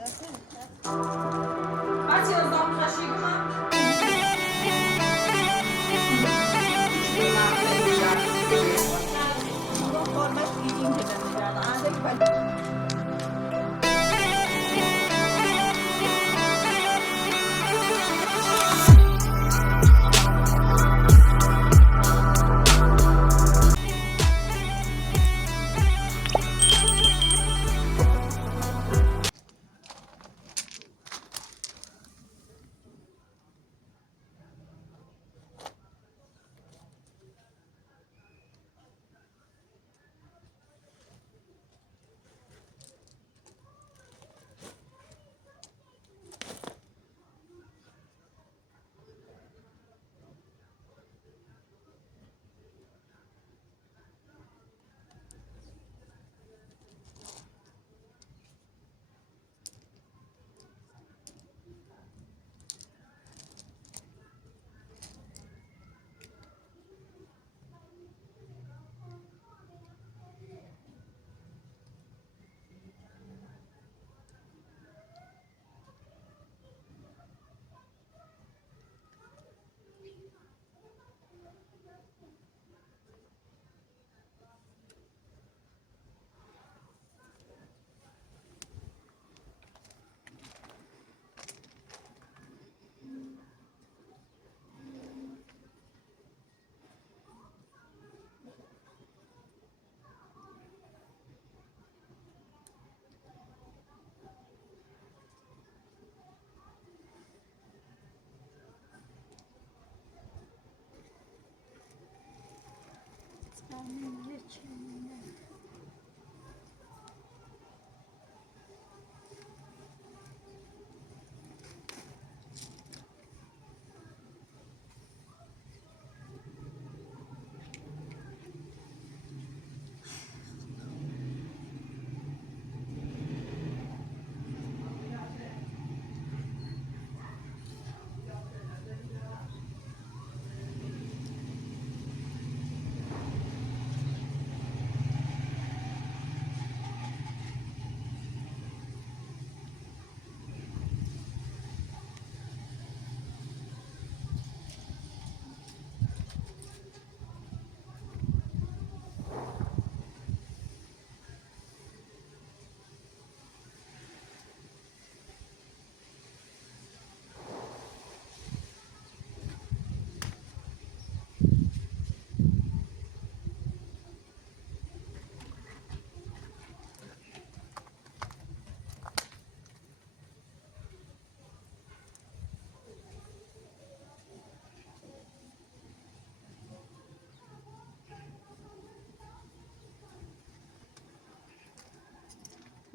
بچه از دام خشی کنم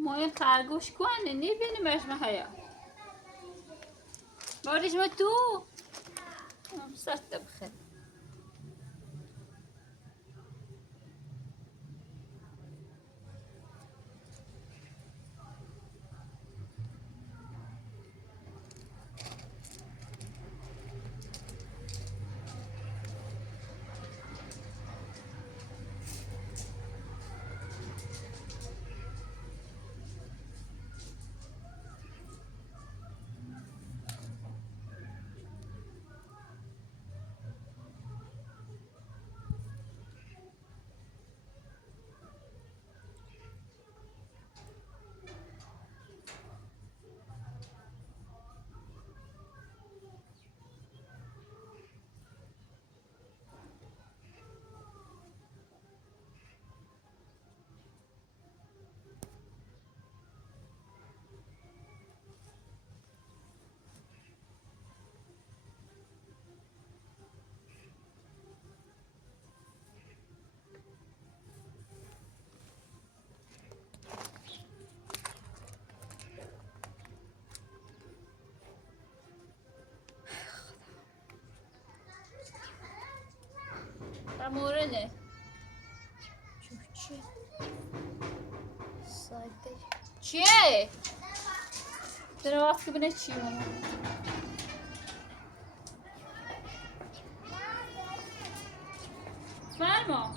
موی خرگوش کنه نبینیمش محیا باریش ما تو سرت بخیر مورنه چیه؟ سایده چیه؟ در وقت که بینه چیه؟ فرما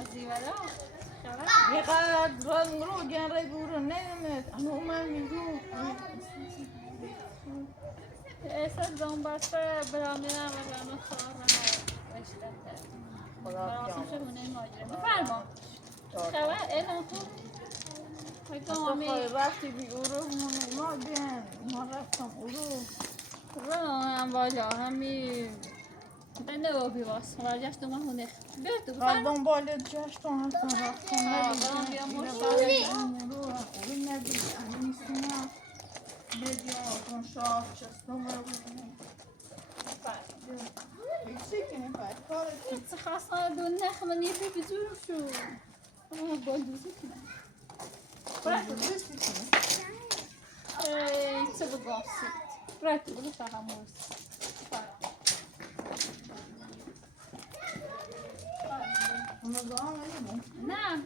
از دیوارا خبر يقعد رنرو جان ريبورو نيمت أنا ما ميرو احساس دام بسته برامدن و برام خواهرم اشتبه براسم شد هونه ماجره بفرما خبر اعلام کن تو خواهی رفتی بی اورو ما بیان ما رفتم اورو رو هم بالا همی بنده و بیواس خبرجش دو هونه بیار تو بفرما دنبال جشتون هستم رفتم برام بیا مرسال اورو ندید امی سینا بدیا کن شاف چستم رو چی کنی باید کارت چه خواستم دون نخ من یه پی بزرگ شو با دوزی کنم باید دوستی کنی چه بگاست برای تو بگو فهم مرسی اونو دام ایمون نه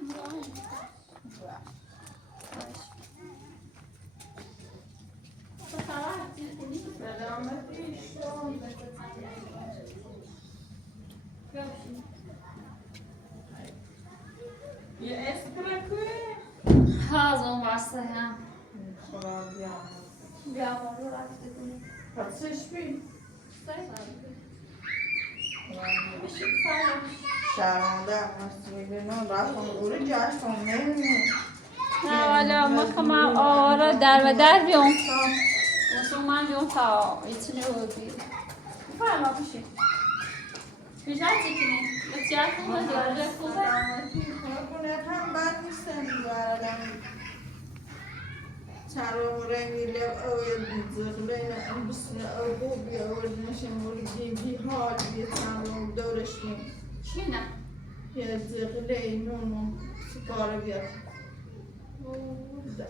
سلامتی شون یه اسپرکوی هازم واسه هم خدا بیام بیا رو رفته کنی پسش بی بشه فرم شرمنده مسئولی نه رفتم اورو جشتم نمیمون نه والا مخمم آوارا در و در بیام واسه من بیام تا ایتونه رو بیر فرما بشه بیشتر چکنی بسیار خوبه داره خوبه سلامتی خونه هم بد نیستم بردم چرا رنگی لب اوید زغله نه بسنه او بو بی اوید نشم وردی بی حال بی تمام دورش کن چی نه؟ یه زغله نون سکاره بیاد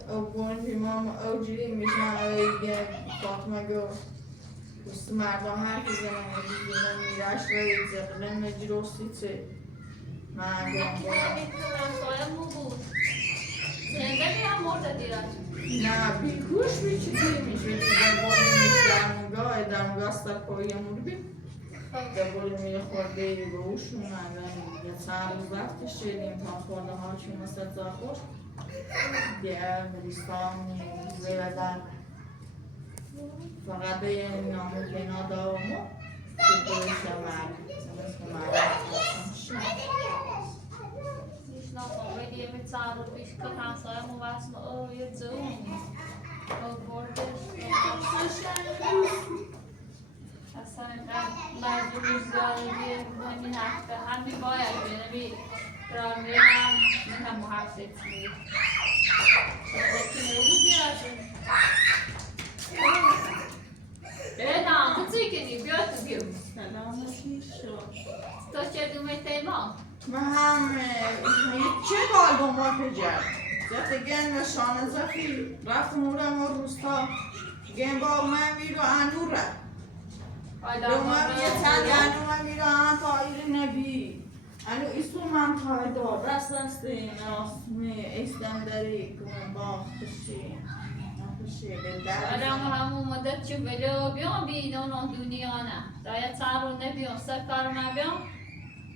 او بون بی مام او جوری میشن اوید فاطمه گو بس مردم حرف زنن دیدن میراش روید زغله مجروسی چه من گم زنده بیام مرد دیرد نه بیکوش بی چیزی میشه دیگه بولی میشه درمگاه ستا کویم بی ده بولی میره خورده ای روشون دیگه چند روز وقتش شدیم تا خورده ها چون مثل زاخور دیگه مریستان زیردن فقط به یه نامو بنا دارمو که بایش مرد مثل مرد ولی یه چند رو پیش که همسایه مو واسه او یه زوم او بردش اصلا مجبور زیادی همین هفته همین باید بینمی رامی هم محفظت میری شده بودی نه تو چی کنی بیا تو بیو سلامتی شد تو چه دومه تیما من هم چه کار دنبال پیجر زفت گن و شانه زفی رفتم اونم و روستا گن با من میرو انوره دومم یه تن انوره میرو ان تایر نبی انو ایسو من تایدار رست رسته ناسمه ایستندری کن باختشی آدم همون مدت چه بلو بیام بیدون اون دنیا نه داید سر رو نبیام سر کار نبیام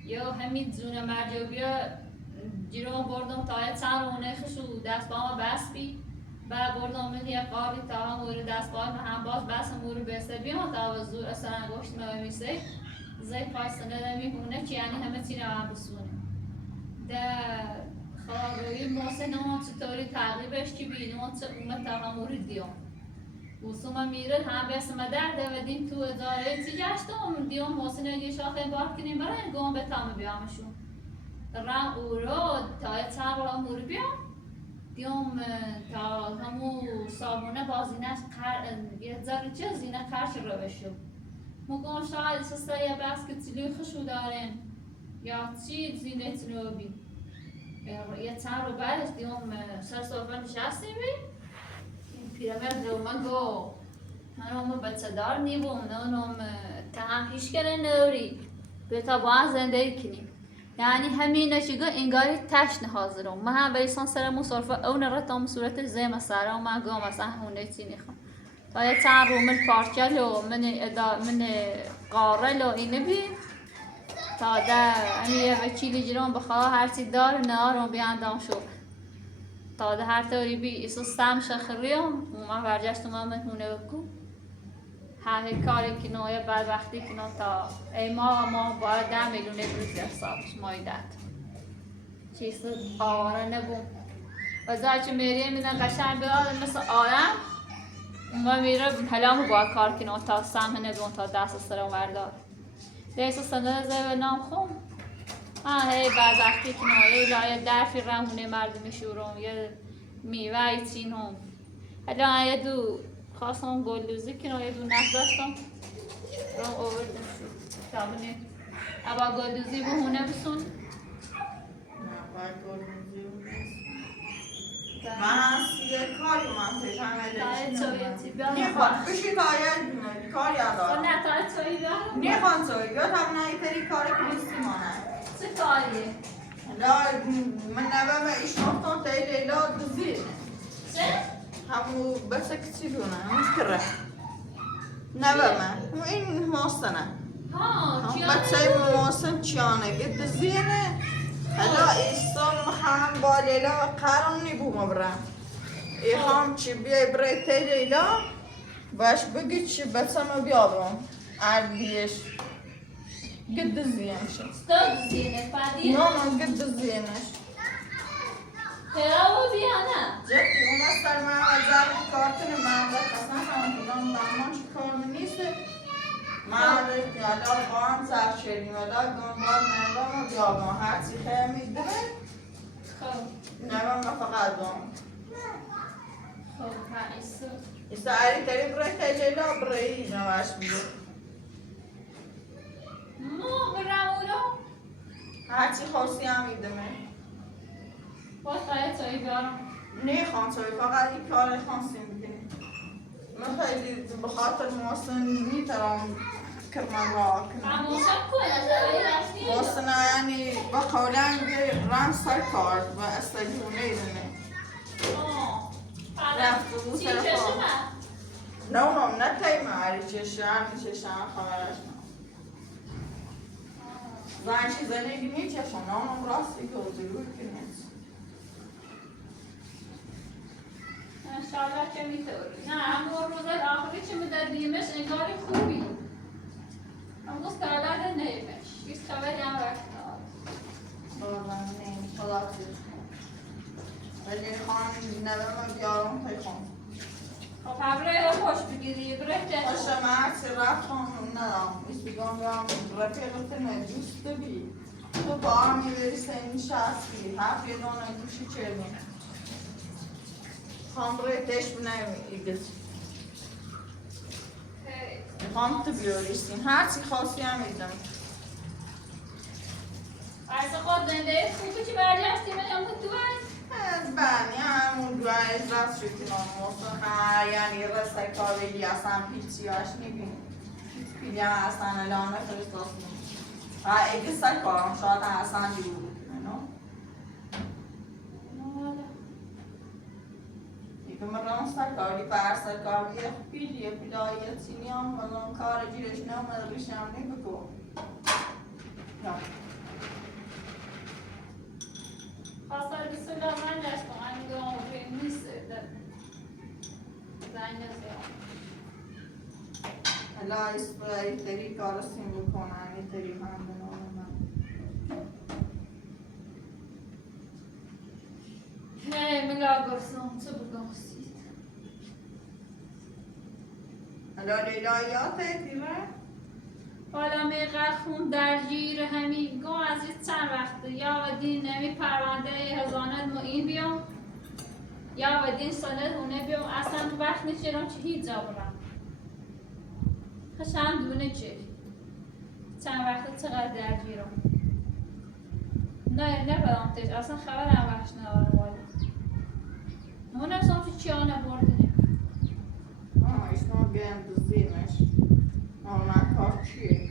یا همین زونه مرجو بیا جیرو بردم تاید سر رو نخشو دست با ما بس بی بعد بردم من یه قابی تا هم موری دست با هم باز بس موری بسته بیام تا وزور اصلا گوشت میمیسه زی پایستانه نمیکنه که یعنی همه چی رو بسونه ده خواهی محسن اون چطوری تقریبش چی بین اون چه اومد تا هموری دیام وسوما میره هم بس مدرده و دیم تو اداره چی گشتم دیام محسن یه شاخه بار کنیم برای گم به تام بیامشون رم اورو تا یه چند رو هموری بیام دیام تا همو سامونه بازینش یه ذره چه زینه خرش رو بشو مگم شاید سسته یه بس که تیلی خشو دارن یا چی زینه تلو بی یه چند رو بعدش دیوم سر صحبه نشستی بی این پیرامد دومه گو من هم بچه دار نیبوم نونم که هم هیچ کنه نوری بیتا با هم زندگی کنیم یعنی همینه چیگه انگاری تشن حاضرم من هم بیسان سرمو صرفه اون رتام صورتش زیم سره و من گو مثلا هونه چی نیخوام تا یه چند رو من پارچل و من قارل و اینه بی تا ده امی وکیل جرام بخواه هرچی دار نهارم بیاندام شد تا ده هر طوری بی ایسو سم شخریم ما برجشت ما مهمونه بکو همه کاری که نویه بعد وقتی که نو تا ای ما باید 10 میلیون روز حسابش مایدت چیز آواره نبود و زایچه میریه میدن قشنگ بیاد مثل آدم ما میره هلامو باید کار کنه تا سم نبون تا دست سرم وردار دیسو سنده زیب نام خون هی بعد وقتی که نویه لایه درفی رمونه مردم شورم یه میوه چین هم حالا یه دو خواستم گلدوزی کنم یه دو نفت داشتم رو آوردم شد تابنه ابا گلدوزی بهونه بسون من یه کاری من پیشم نیخوان بشی کار یادار نه تا توی بیارم نیخوان توی بیاد هم نه ایتری کار کلیستی مانه چه کاریه؟ لا من نبا ایش نفتان تایی لیلا دزیر چه؟ همو بس کسی دونه همو کره نبا من این ماستنه ها هم چیانه بچه مواسم چیانه گد زینه حالا ایستم هم با لیلا قرم نبوم برم ایخام چی بیای برای تی لیلا باش بگی چی بچه بیابم عربیش گد زینش ستاد زینه فدیه؟ نه گد زینش تراو بیانه جدی اون از در من وزر کارتون من اصلا هم کدام دامان چی کار نیست من یالا بارم زرد شدیم یالا دنبال نمیدام و بیابان هرچی خیلی میدونه خب نمیم من فقط دوم خب ایسو ایسا علی تری برای تلیلا برای نواش بیده مو برمونو هرچی خواستی هم میدونه باید خواهی توی بیارم نه خانسوی فقط این کار خانسی میکنی من خیلی بخاطر محسن میترم کرمان را کنم هموشم کنه از اولی رفتی محسن یعنی با قولنگ رم سر کارد و استجونه ایدونه رفت و چی سر چشمه؟ نه نه تایمه علی چشم خبرش نه زنشی زنگی میچشم نه راستی که ضرور کنید انشالله که میتوری نه همون روز آخری چه مدردیمش انگار خوبی همون سالات نیمش بیست خبری هم رفت بازم نیم خلاصی ولی خواهم نبه بیارم تای خواهم خب همراه رو خوش بگیری برای که خوشم هرچی رفتم ندارم ایست بگم بیام رفیقت دوست بی تو با هم میبری سینی شستی هفت یه دانه گوشی چرمونه خواهم برای تش بنایم ایگز خواهم تو بیاریستین هرچی خواستی هم ایدم از خود زنده خوبی که برجستی من هم تو از بانی همون دوای رست شدیم مصطفى یعنی رسته کابلی اصلا پیچی هاش نبینیم پیلی هم اصلا الان فرستاس نیم و اگه سر کارم شاید اصلا دیو بود دیگه من رام سر کاری بر سر کاری پیلی پیلایی چینی هم مزام کار جیرش نمید ریش هم نبکو خواستار بسیار من داشتم همین دو عمری نیست زنگ نزیام حالا ایستایی تری کارستیم بکنم یه تری هم بنام من نه ملا گرسنم چه بگوستید حالا لیلا یاته دیره؟ حالا میقدر خون در گیر همین گو از این چند وقته یا و دین نمی پرونده هزانت معین بیام یا و دین ساند هونه بیام اصلا وقت نشیرم چه هیچ جا برم خشم دونه چه چند وقته چقدر در گیرم نه برام تیش اصلا خبرم وحش نوارم والی هونه بسام چی آنه بردنیم ایشون گرم دوزیمش من کار چیه؟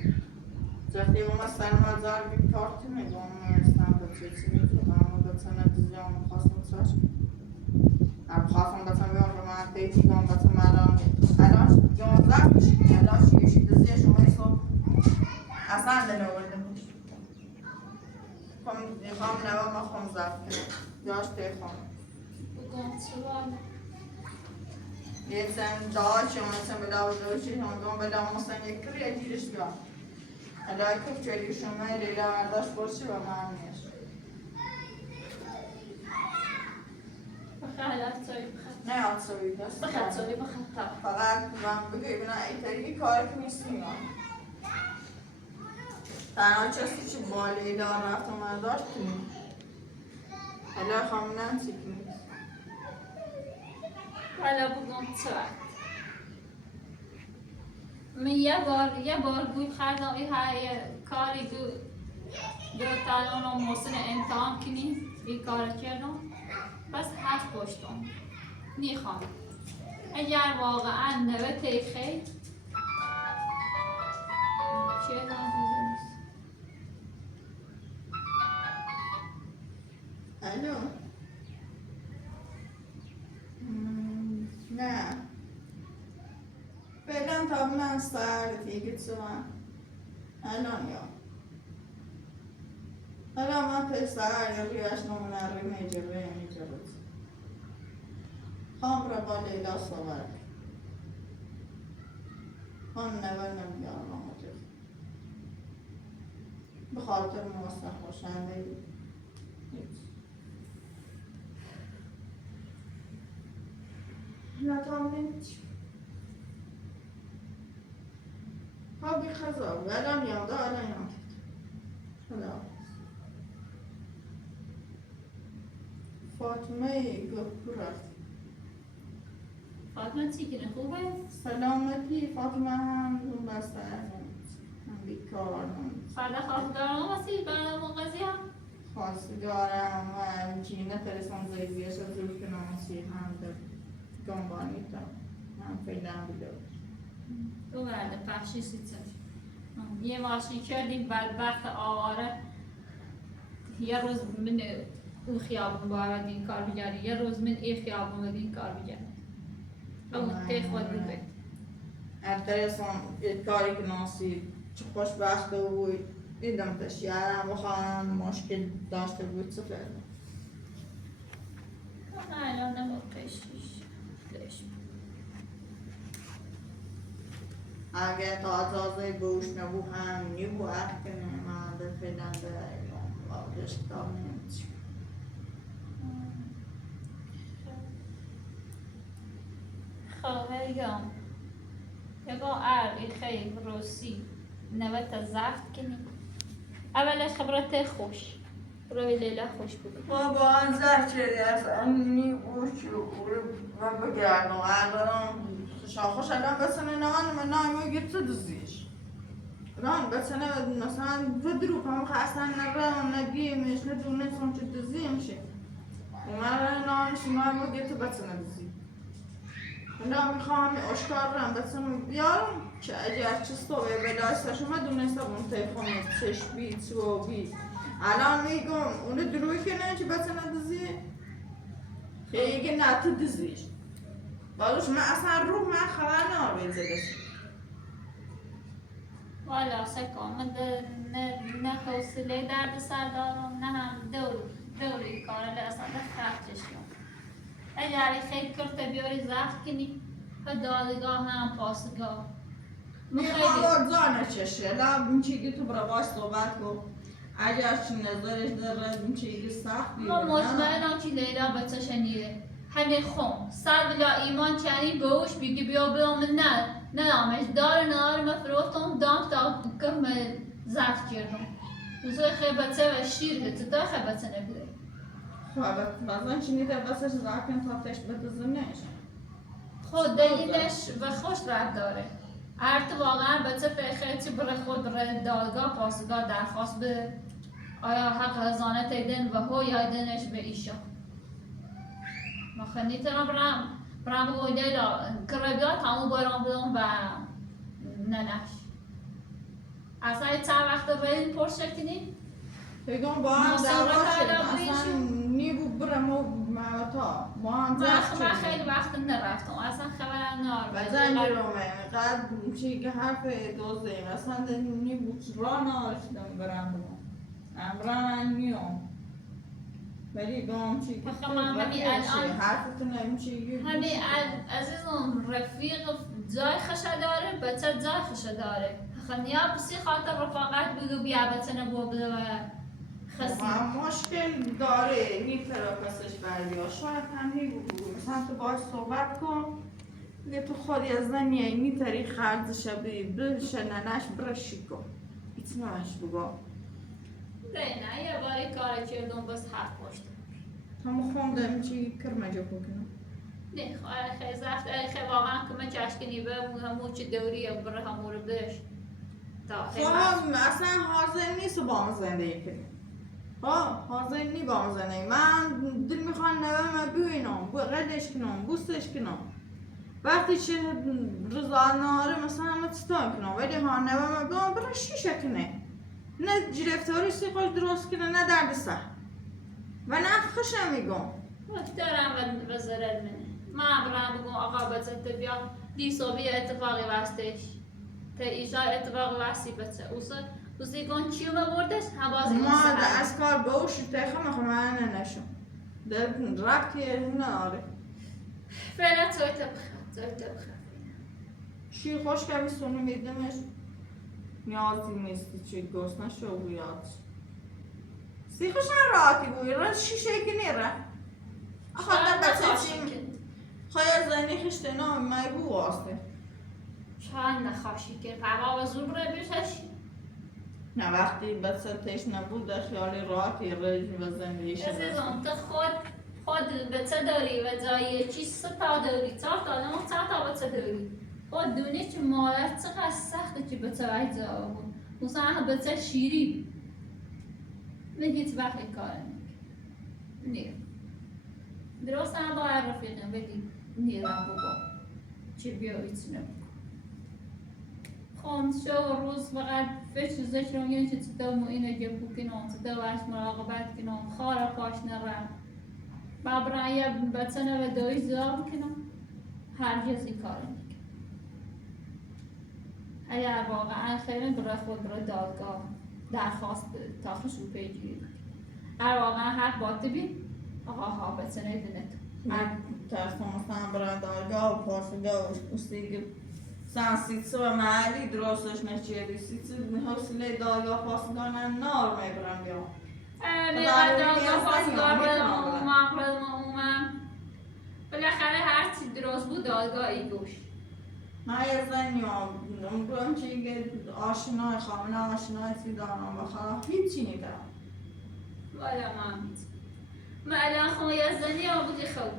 وقتی ما مثلا مزار بی کارتی میگم مثلا بچه چی میگم اما بچه ندیزیم خواستم ساش خواستم بچه بیان رو من تیتی گم بچه الان جان زفت بشید الان چیه شید دوزیه شما ایسو اصلا دنه ورده میش میخوام نوه ما خون زفت کنم جاش تیخون بگم سوال یه سن داشت و مثلا بلا دوشی هم بلا مثلا یک کری جیرش بیان الان که چلی شما لیلا برداشت برسی و من نیست بخیر افزایی بخیر نه آتسوی دست بخیر سالی بخیر تا فقط من بگه بنا ای طریقی کار که نیستیم تنها چستی چه با لیلا رفت و من داشتیم الان خواهم ننسی که نیست حالا بگم سوال من یه بار گوی خردم این های کاری دو تالان و محسن امتحان کنی این کار کردم بس هفت پشتم نیخوام اگر واقعا نوه تیخه چیه دارم بیزنیست الو نه فعلا تا من ساعت دیگه سوان الان یا الان من پسر یا بیاش نمونه روی میجره خام را با لیلا صحبت خان نوه نمیارم آمده به خاطر موسط خوشنده نه تا نمیچ ها بی خزا الان یامده الان یامده خدا فاطمه گفت رفت فاطمه چی کنه خوبه؟ سلامتی فاطمه هم اون بسته هم بیکار فردا خواستگارم هستی برای اون قضیه هم؟ خواستگارم و جینه ترسان زیبیش از روی کنانسی هم در گنبانی تا هم فیلم بیدار تو برده پخشی سیتر یه ماشین کردیم بدبخت آواره یه روز من اون خیابون باید این کار بگردی یه روز من این خیابون باید این کار بگردی اون تی خود رو بید ترسان کاری کنانسی چه خوشبخت بود دیدم تشیارم بخواهم مشکل داشته بود سفر نه الان نمو پیشیش اگه تازه بوش نبود هم نیبو اخت کنه من در فیلم در واقعش کتاب نمیشه خواهر یگو ای خیلی روسی نوت زفت کنی اولش خبرت خوش روی لیلا خوش بود ما با آن زهر چیدی اصلا نیبوش و بگردم الان شاخوش الان بسنه نان گیت دزیش ران بسنه مثلا ودرو هم خاصن نران نگیمش ندونه سون چه دزیمشه ومن نانش نان گیت بسنه دزی الان میخوام اشکار ران بسنه بیارم که اگر چه صوبه بلاستش ما دونسته اون تلفن چشمی صوبی الان میگم اون دروی کنه چه بسنه دزی خیلی نه تو دزیش بالوش من اصلا روح من خبر نمی‌دارم زدش. والا سکان من نه حوصله درد سر دارم نه هم دوری کاره اصلا خرچش کنم اگر خیلی کرده بیاری زفت کنی و دادگاه هم پاسگاه میخواد زانه چشه لا میچه تو برای صحبت کن اگر چی نظرش داره میچه سخت ما مطمئنم که لیلا بچه شنیده همه خون سر بلا ایمان چنین بهوش بگی بیا من نه نامش داره ما فروختم دام تا کم زفت کردم وزوی خیلی بچه و شیر هست دا خیلی بچه نبوده خب بازن شنیده بسش زاکن تا تش بدزنش خود دلیلش و خوش رد داره هر تو واقعا بچه خیلی چی برای خود برای دادگاه پاسگاه درخواست به آیا حق هزانه تیدن و هو یادنش به ایشا ما خنیتنا برام بگوی لیلا کربیات همون بارم بدم و ننش اصلا چند وقت باید پرشه کنی؟ بگم با هم دعوا اصلا نیبو برمو موتا با هم زفت من خیلی وقت نرفتم اصلا خبرم نار بزن جلومه قد چی که حرف دوزیم اصلا نیبو را نارشدم برم امرا میام ولی گام چی که آخه من همین الان حرفتون نمیشه همین عزیزم رفیق جای خشه داره بچه جای خشه داره خنیا بسی خاطر رفاقت بگو بیا بچه نبو بده و خسی مشکل داره میپره پسش بردیا شاید همه بگو مثلا تو باش صحبت کن دیگه تو خودی از زنی اینی طریق خرزش بشه ننش برشی کن ایتناش بگو نه یه باری کار کردم بس حرف پاشتم همه خوندم چی کرمه جو کنم نه خیلی زفت خیلی واقعا که من چشکنی به همون چی دوری بره همون رو بش خب اصلا حاضر نیست با ما زندگی کنیم حاضر نی با ما زندگی من دل میخوان نوه ببینم قدش کنم بوستش کنم وقتی چه رضا ناره مثلا همه تستان کنم ولی ها نوه بگم برای شیشه کنه نه گرفتاری سی خوش درست کنه نه درد سر و نه خوشم میگم وقت دارم و ضرر منه ما برام بگم آقا بچه بیا دیسو بیا اتفاقی وستش تا ایشا اتفاقی وستی بچه اوسی کن چیو بردش هم بازی ما از کار بوش تخم خمانه نشم در ربطی نداره فعلا توی تبخه شی خوش کمی سونو میدمش نیازی نیستی چی گوست نشو بیاد سی خوشن راحتی بوی را شیشه که نیره آخه بچه چیم خواهی زنی خشته نام مای بو واسطه شاید نخواشی که پروا و زور بره بیشش نه وقتی بچه تش نبود در خیال راحتی رجم و زندگیش عزیزم تو خود بچه داری و جایی چیز ستا داری چهار تا بچه داری خود دونی که مادر چقدر سخته که بچه باید جا بود مثلا بچه شیری من هیچ وقت این کار نیم درست هم با هر رفیقم ولی نیرم بابا چه بیا هیچ نبود خواند شو روز فقط فکر ذکرم یعنی که چطور مو اینو گپ کنم چطور باش مراقبت کنم خارا پاش نرم برای بچه نو دوی زیاد کنم هرگز این کار نکنم اگر واقعا خیلی برای خود برای دادگاه درخواست تا خشو پیگیری اگر واقعا حق باته بین آقا ها بچه ندونت ترسم مثلا برای دادگاه و پاسگاه و استیگه سانسیتس و محلی درستش نشیدی سیتس حوصله دادگاه پاسگاه نار میبرم یا دادگاه پاسگاه بالاخره هرچی درست بود دادگاه ای گوش من یه زنی اون چی آشنای خامنه آشنای سی دارم بخواه هیچی نیدارم والا من الان خو یه زنی ها بودی خوب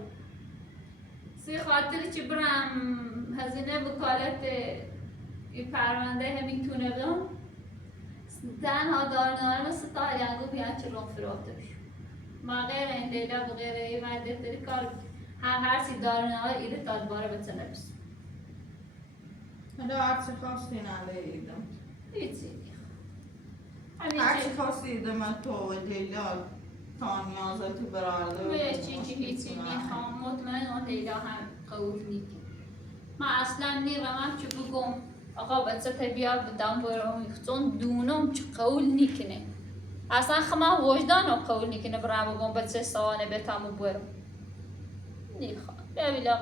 سی خاطر چی برم هزینه وکالت این پرونده همین تونه بدم تنها دارنامه مثل تایلندگو بیان چه رون فروخته بشم ما غیر این لیلا و غیر این مدت داری کار هر سی دارنامه ایره تا دوباره بتنه بسیم حالا هرچی خواستی ندیدم هیچی هرچی خواستی ایدم تو و لیلا تا نیازه تو براده و هیچی میخوام مطمئن اون لیلا هم قبول نیکی من اصلا نیرم چه بگم آقا بچه تا بیار بدم برام چون دونم چه قبول نیکنه اصلا خما وجدانم قبول نیکنه برام بگم بچه سوانه بتامو برم نیخوام بیلا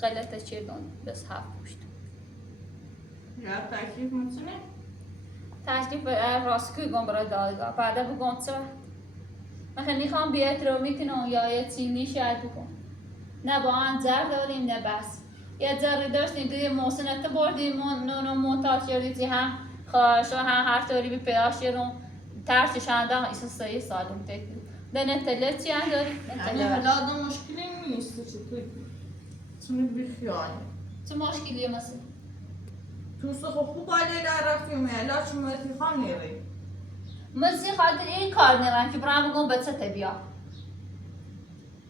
غلطه چه دون بس حرف پشت یا تکلیف میتونه؟ تکلیف راست که گم برای دادگاه بعد بگم چه من خیلی خوام بیاد رو میکنم یا یه چینی شاید بکن نه با آن زر داریم نه بس یه زری داشتیم توی محسنت بردیم نونو محتاج شدیدی هم خواهشا هم هر طوری بی پیداش شدیم ترسی شنده هم ایسا 3 سالیم تکلیم دنه تله چی هم داریم؟ یعنی حالا مشکلی نیست چطور بیخیالی چه مشکلیه مثلا؟ تو سخو خوب آلی در رفتیم الا چون مرتیخان نیری مزی خاطر این کار نیرم که برام بگم بچه تا بیا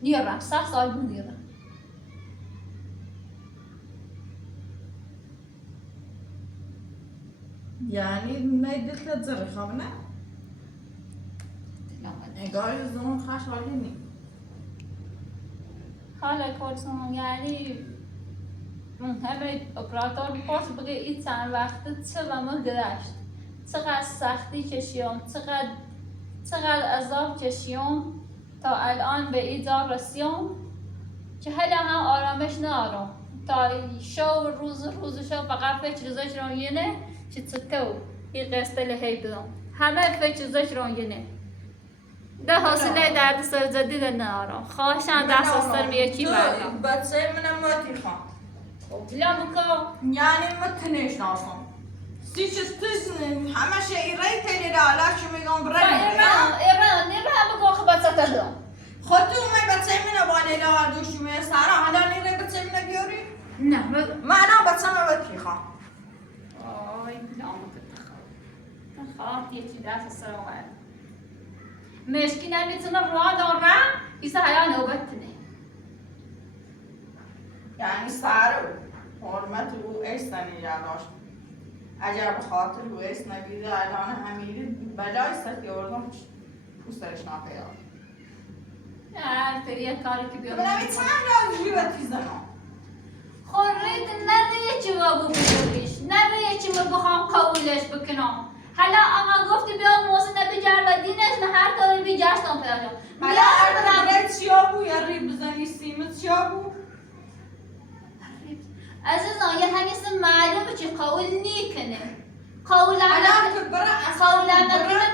نیرم 3 سال بود نیرم یعنی نیدت زر خامنه؟ نگاه زمان خش حالی نی حالا کارسون یعنی همه اپراتور بپرس بگه این چند وقته چه و ما گذشت چقدر سختی کشیم چقدر عذاب کشیام تا الان به اینجا رسیام که هلا هم آرامش ندارم تا شو روز شو فقط فکر زش رانگینه که تو این قصه لحی بدم همه فکر زش رانگینه ده حاصله درد سر جدید ندارم خواهشم دست از سر یکی بردم بچه منم ماتی خواهم بلا بکا یعنی متنش ناسم سی چستن همش ایره تلی رالا چه میگم ایران بکا خبت ستدم خود تو اومه بچه منو بالی لها دوشومه سارا حالا نیره بچه منو بیاری؟ نه معنا بچه منو باتی خواهم آی بلا خواهد یکی دست سر آمد مشکی نمیتونه راه دارم ایسا حیا نوبتنه یعنی سارا حرمت او ایستنی یاداشت اگر به خاطر او ایست نبیده الان همیری بلای سختی اردم پوسترش ناپیاد نه تریه کاری که بیاد بنامی چند راز جیبتی زنم خورید نده چی بابو بگویش نده چی بخوام قبولش بکنم حالا اما گفتی بیا موسن بجر و دینش نه هر طوری بی جشتم پیدا جا حالا ارده چیا بو یا ریب بزنی سیمت چیا بو عزیزان یه همیست معلومه چی قول نیکنه قولم حالا تو برا قولم نکنه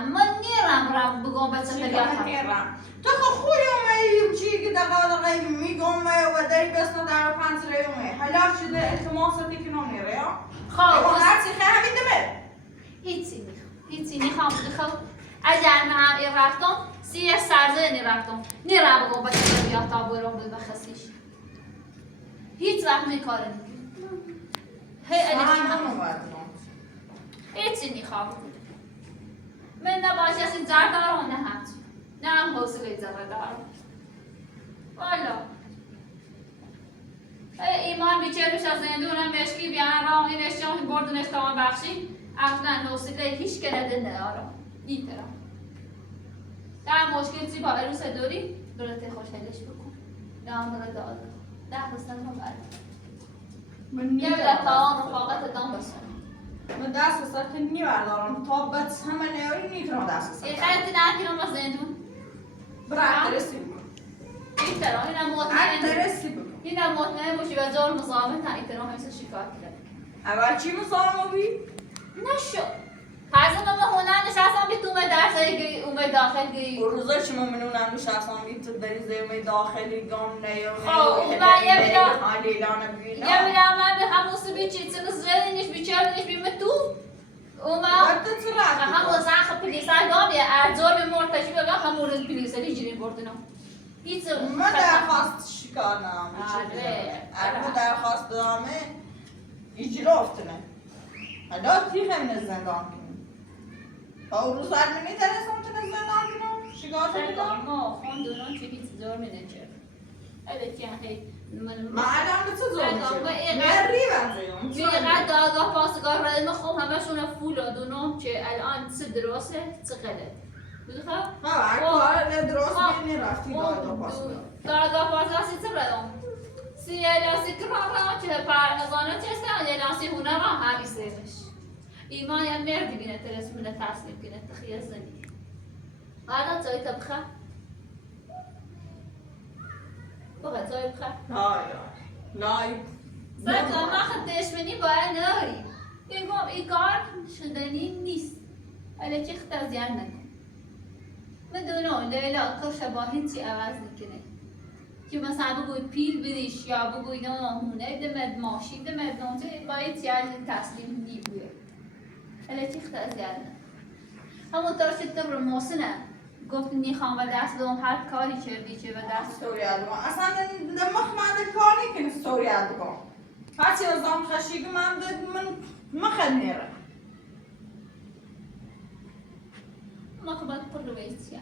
من نیرم رفت بگم بچه تلیاتم تو خو خوی اومه چی که دقیقه میگم و داری بسن در پنسره اومه حالا شده التماساتی که نمیره یا؟ خب هرچی خیلی همین دمه هیچی میخوام اگر من هم این رفتم سی سرزه نرفتم نیرم بگم بچه تلیاتا برام بخصیش هیچ وقت میکاره نکنم هیچی میخوام من نباشه از این زر دارم نه همچی نه هم حوصله زر دارم والا ایمان بیچه روش از زندونم مشکی بیان را این اشیان بردنش تمام بخشی اصلا حوصله هیچ کنده ندارم این طرف در مشکل چی با عروس دوری برات خوشحالش بکن دام برات داد ده بستن رو برد یه لطا رفاقت دام بسن من دست از سرت نیوردارم تا بس همه نیاری نیتونم دست از سرت خیلی نکنم از زندون برای درستی بکن این طرح اینم مطمئن باشی و زور مزاحمت این طرح همیشه شکار کرد اول چی مزاحمه بی؟ نشو فرض ما هنر نشستم بی تو درس اومه داخل گی روزا شما منونم نشستم بی تو دریزه اومه داخلی گم نیومه خب من یه بیدم من به هموسی بی چی چنه زدنش بی چردنش بی تو اوما همون زنخ پلیسای گام یه ارزار به مرتشی بگم همون روز پلیسای جیرین بردنم من درخواست شکار نامه ارمو درخواست نامه اجرا افتنه حالا تیخ همین زندان کنیم تا روز ارمنی درستم تنه زندان کنم شکار کنم ما خوندونم که هیچ زور منچه البته یعنی ما الان به چه زور میشه؟ من ریبم چقدر دادگاه پاسگاه رای خب همشون فول دونم که الان چه درسته چه غلط بخوام هر کار درست نرفتی دادگاه پاسگاه دادگاه پاسگاه چه رایم سیاسی کارا که پرهزانه چستن یلاسی هنر هم همیستش ایمان یا مردی بینه ترس من تسلیم کنه تخیل زنی حالا جای تبخه بقى جای بخه لای زکا ما خدش منی باید ناری میگم این کار شدنی نیست ولی که خطر زیاد نکن میدونم لیلا کار شباهی چی عوض نکنه که مثلا بگوی پیل بدیش یا بگوی نمونه دمد ماشی دمد نمونه باید چیز تسلیم نیبویه ولی که خطر زیاد نکن همونطور که تو محسنه گفت نیخوام و دست دوم هر کاری کردی چه و دست استوری ادوان اصلا مخ من کار نکنه استوری ادوان هرچی از دام خشیگ من مخد نیره مقبل پر رویت یا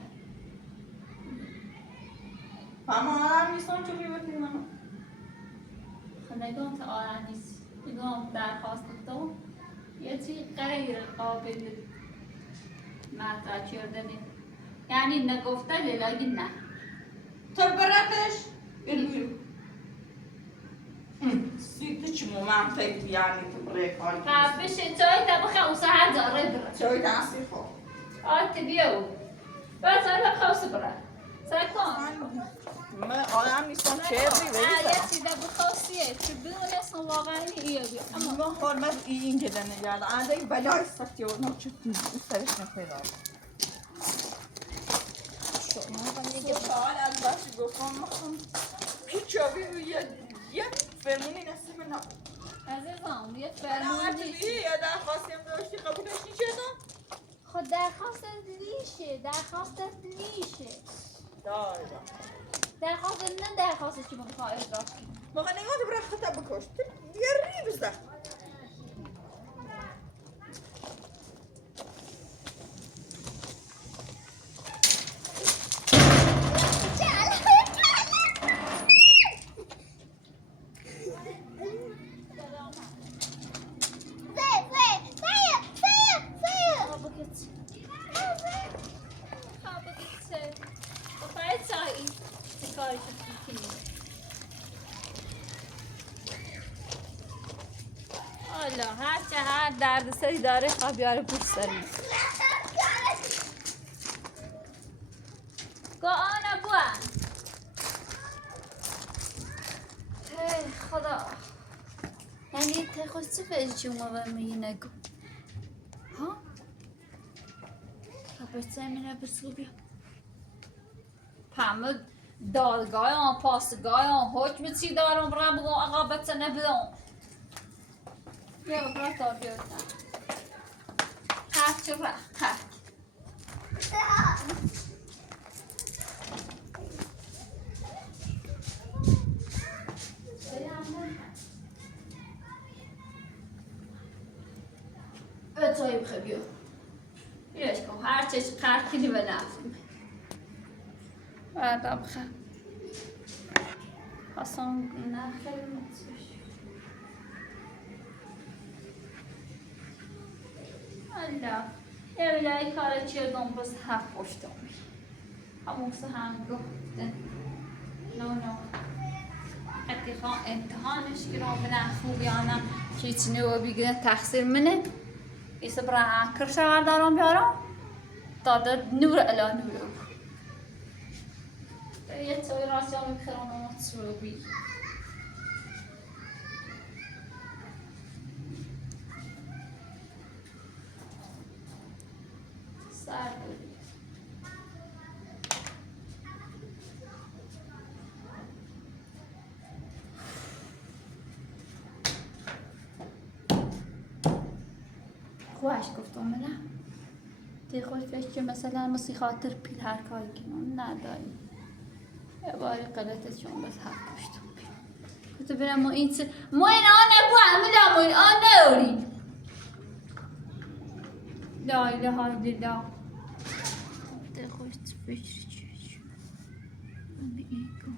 اما آرام نیستم چه بیبتی منو نگم تا آرام نیست نگم درخواست تو یه چی غیر قابل مطرح کردنه یعنی نگفته لیلاگی نه تو براتش سیت چمو من فکر یعنی تو برای کاری بشه چای تا بخه او ساعت داره برد چای دستی خب آتی بیاو بس حالا خواست برا سکن من آدم نیستم چهری یه چیزه بخواستیه چه بدون اصلا واقعا ایه بیا اما من حال من این که دنه گرد آنده این بلای سکتی و نوچه سرش نپیدا سوال از باشی گفتم مخم هیچ آبی یه فرمونی نصیب نبود عزیزم یه الان فرمون عطبی یا درخواستیم داشتی قبولش نیچه خود درخواستت لیشه درخواستت لیشه دایدا درخواست نه درخواست چی بخواه اجرا کنی موقع نگاه برای خطا بکش یه ری بزده هر درد سری داره خواه بیاره پوش سری گو آنه بوان هی خدا یعنی تی خوش چه فیجی چی اومه برمی نگو ها؟ خبرت امینه بسو بیا پمه دادگاه آن پاسگاه آن حکم چی دارم برم بگم آقا بچه نبیدم بیا برا تا بیارتن هر چه را هر بچه بخواه بیا بیاش کن هر چه قرد کنی به نفهم بردا بخواه اصلا نه خیلی مطمئن الله یه بلای کار چیه دون بس هفت پشتم همون سه هم گفتن نه اتفاق امتحانش گرام بنا خوبیانم هیچ نو بیگه تقصیر منه ایسا برای کرش دارم بیارم تا نور الا نور یه توی راستی هم بخیرم و بی سر بودی خواهش گفتم نه تی خوش فکر که مثلا مسی خاطر پیل هر کاری کنم نداری یه باری قلتت چون بس هر پشتم تو برم ما این سر ما این آنه بو عملا ما این آنه اوری لا اله الا الله تی خوش فکر چیز من این کن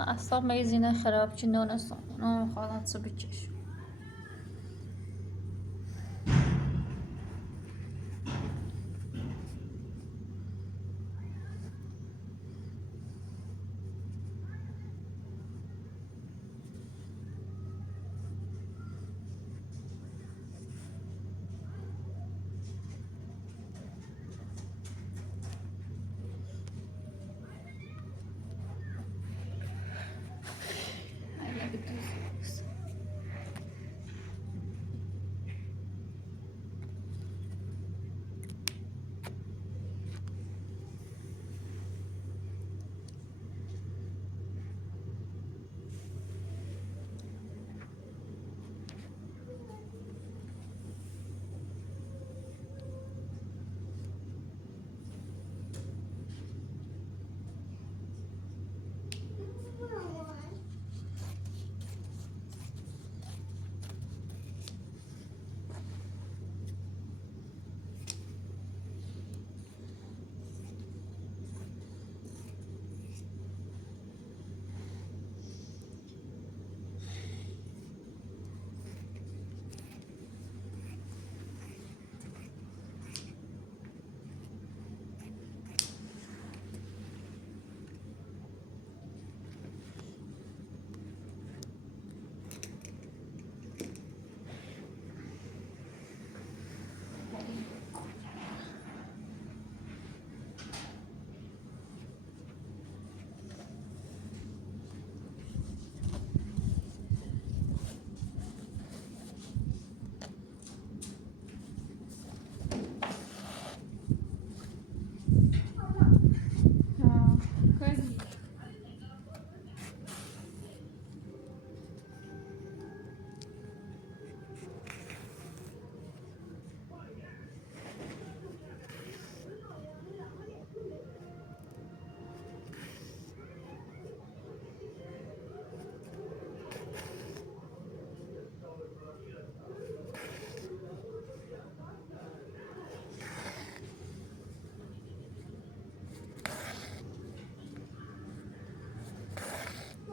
اصلا میزینه خراب چی دونستم نه خواهد سو بچش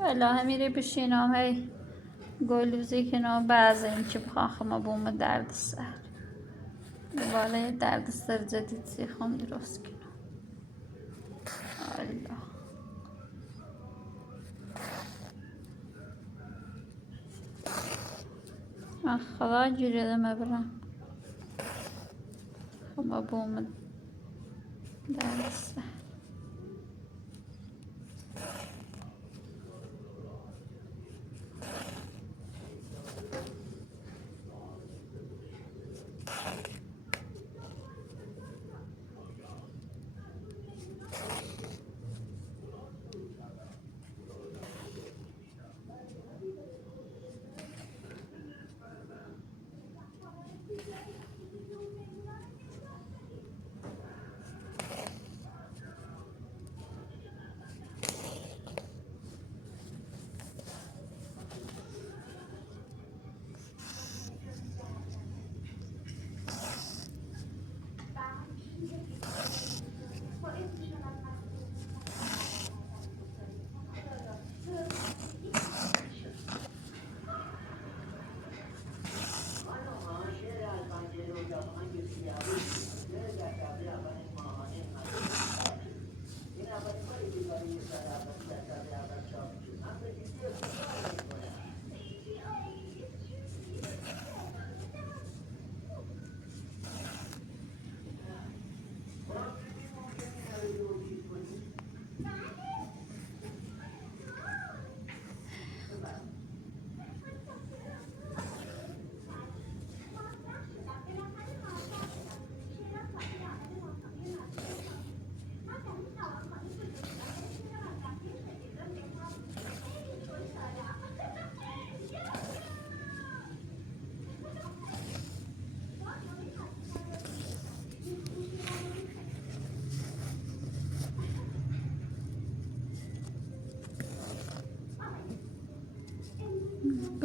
ولی همیری بشینم هی گلوزی کنم بعض این که بخواه خما بوم درد سر دوباره درد سر جدید سیخم درست کنم الله من خدا جوریدم برم خما بوم درد سر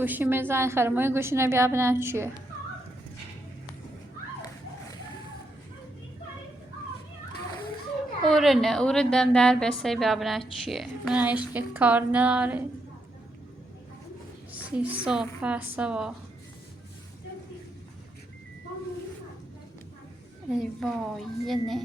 گوشی میزن خرمای گوشی نبیا ببینم چیه اوره نه اوره دم در بسه ببینم چیه من ایش که کار نداره 30 صبح سوا ای وای یه نه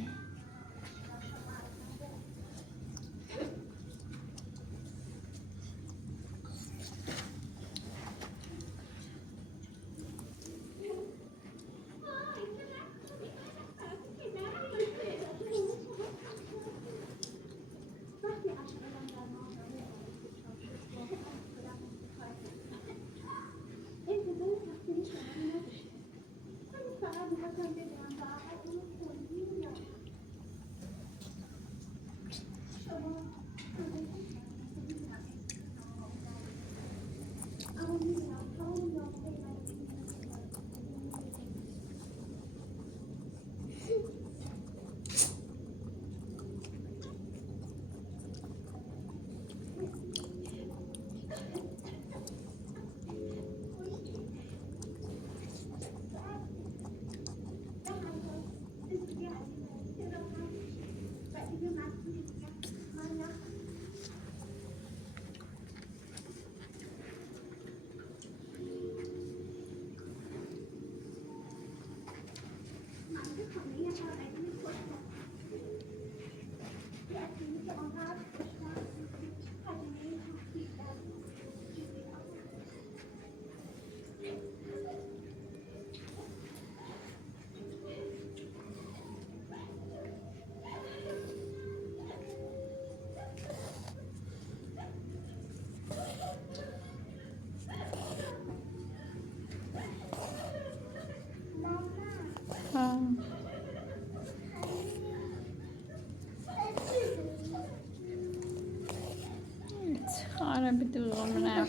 خانه بدوغم نه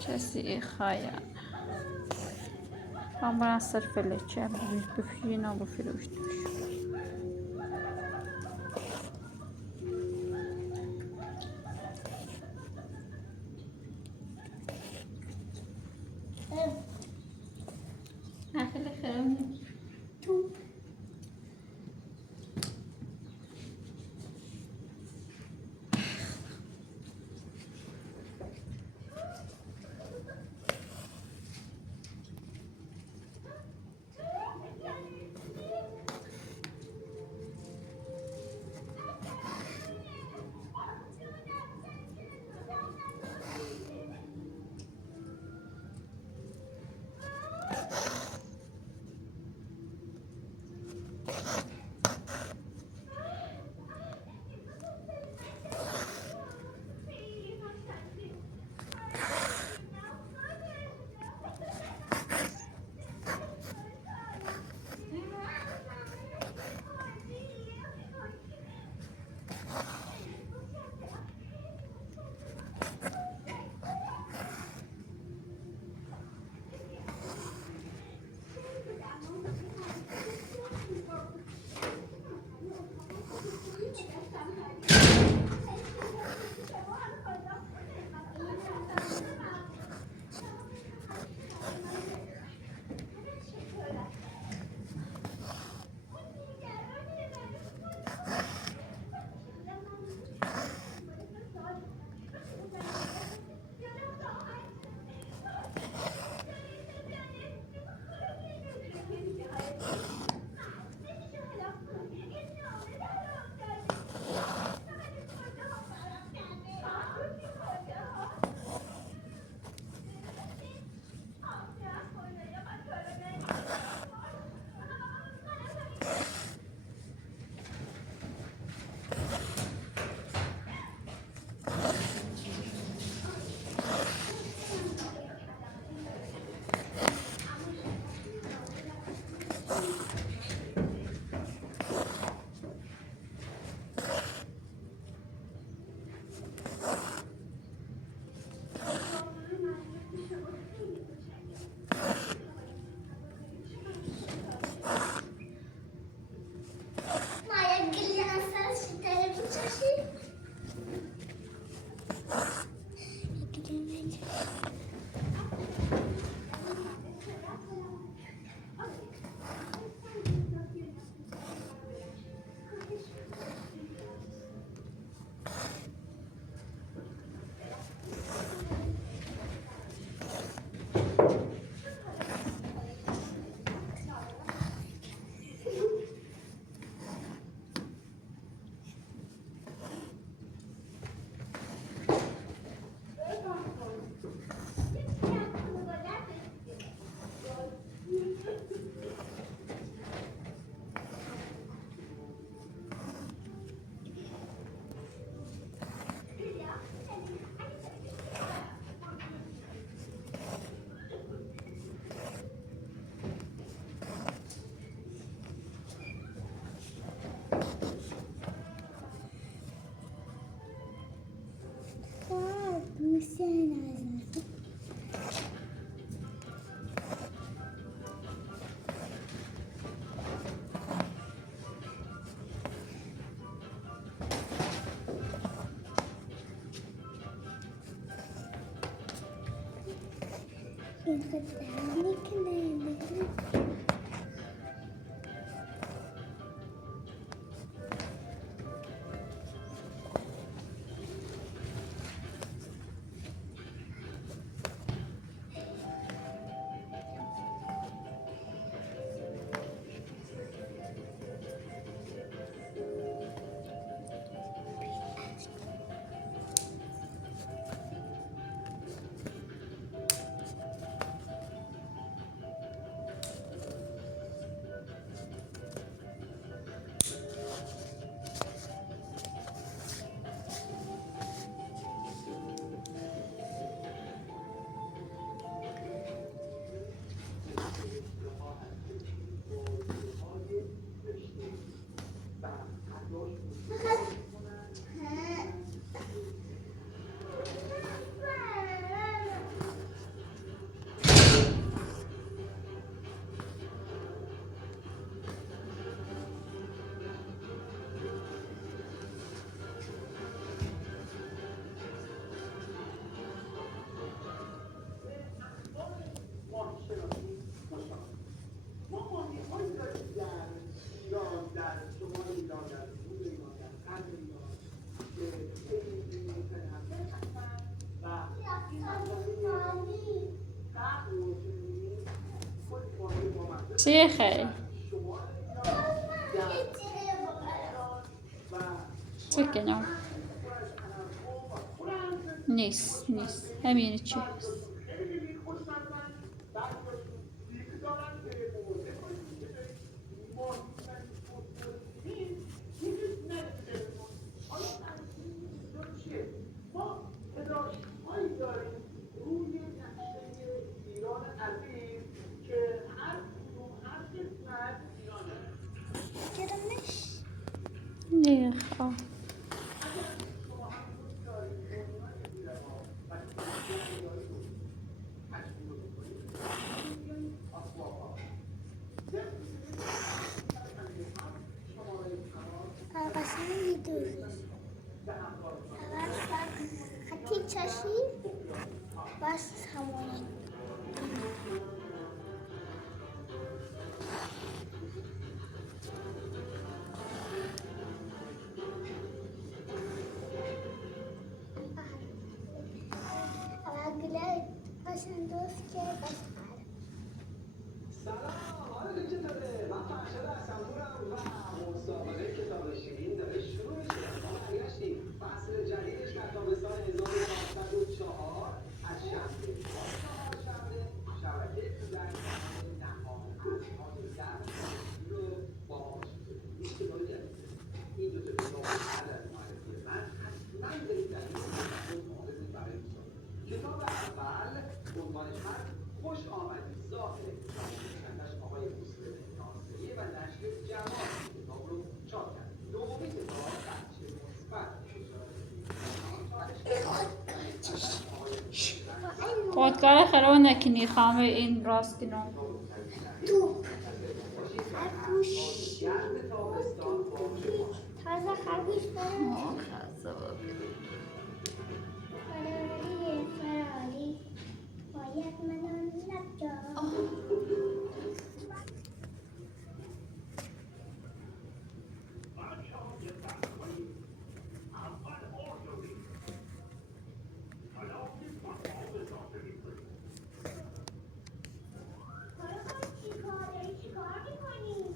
کسی خواهی هم برای صرف لچه بفیه و بفروش دوش خیلی خیلی چیه خیلی؟ چه کنم؟ نیست همینه چی هست. نیخواه خطی چشی بس همون اگه قشن دوست که بس سلام، حالتون چطوره؟ من فرشاد اسمپورم و مسابقه کتاب شیرین داره شروع میشه. ما برگشتیم فصل جدیدش در تابستان 1404 از شنبه تا چهارشنبه شبکه کودک نهاد اسناد درس رو با اشتباهی گرفته. این دو تا کتاب بعد از معرفی من حتما برید در این کتاب مورد برای مسابقه. کتاب اول عنوانش هست خوش آمدید ظاهر نویسندش آقای مسلم ناصری و نشر جوان کتاب رو چاپ کرد. دومین کتاب بچه مثبت خودکار خراب نکنی خامه این راست کنم تازه خرگوش داره فراری باید منو نجا چیکار میکنی؟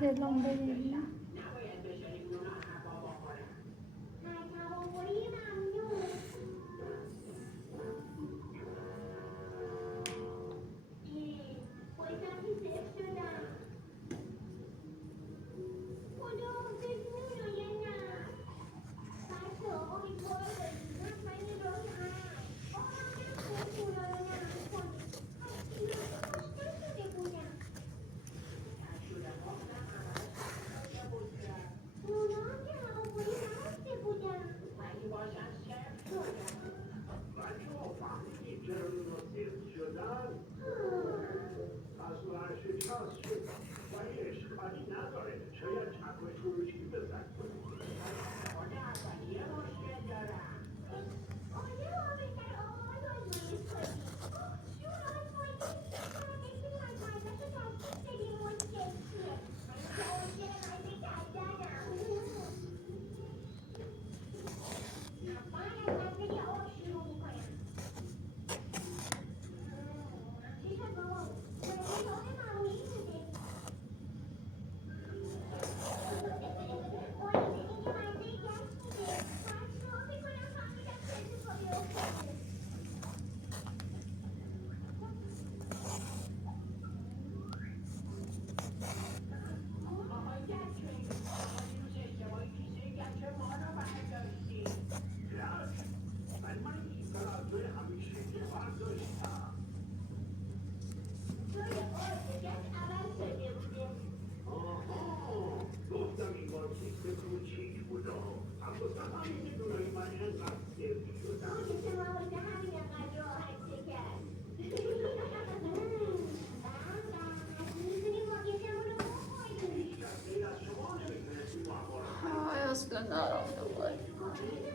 دلم بگیریم. هوایی ممنوع. خودم صفر شدم. خدا بدون یا نه. بچه ها امیدوار باشید. من راه هم. آقا اونا رو نمی کنید. خوشگل شده بودم. اونا هم که هوایی نرفته بودم. بچه ها فهمیدید چرا اونا سفت شدن؟ اصل هرچه چسب شد ولی اشکالی نداره. شاید چکش فروشی بزن. آیا اولیه مشکل دارم. آیا بهتر آقای آزمایش کنید. شور آزمایش یکی از مدرک تشخیص بدیم مشکل چیه. من که مشکل قلبی کردنم. من از مسئله آب شروع میکنم. چی شد بابا؟ باید آب معمولی بوده. باید اینکه مزه گشت میده. من شروع میکنم فهمیدم چه اتفاقی افتاده. آهای گچه روز اشتباهی کیسه گچه ما رو برداشتی. گچ؟ من این کار از توی همیشگی برداشتم. توی آب گشت عوض شده بوده. آها گفتم این بار کیسه کوچیک بود اما همین میدونم من اینقدر سفت شدم. اون که شما واسه همین انقدر راحت شکست. می‌تونیم واقعیتمون رو بخوریم. هیچ کس غیر از شما نمیتونست این معما رو حل آی از کنارم دوباره. آره